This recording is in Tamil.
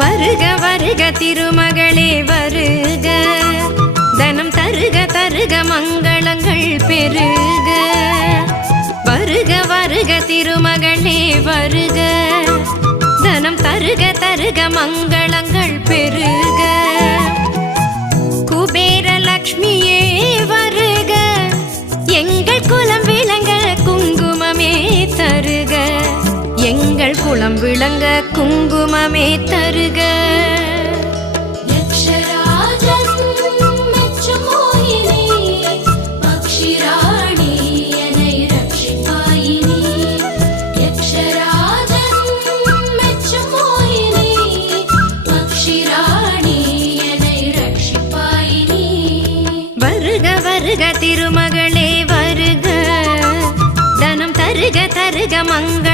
வருக வருக திருமகளே வருக, தனம் தருக தருக மங்களங்கள் பெருக. வருக வருக திருமகளே வருக, தனம் தருக தருக மங்களங்கள் பெருக. குபேர லக்ஷ்மியே வருக, எங்கள் குலம் விளங்க குங்குமமே தருக, எங்கள் குலம் விளங்க குங்குமமே தருக. வருக திருமகளே வருக, தனம் தருக தருக மங்கள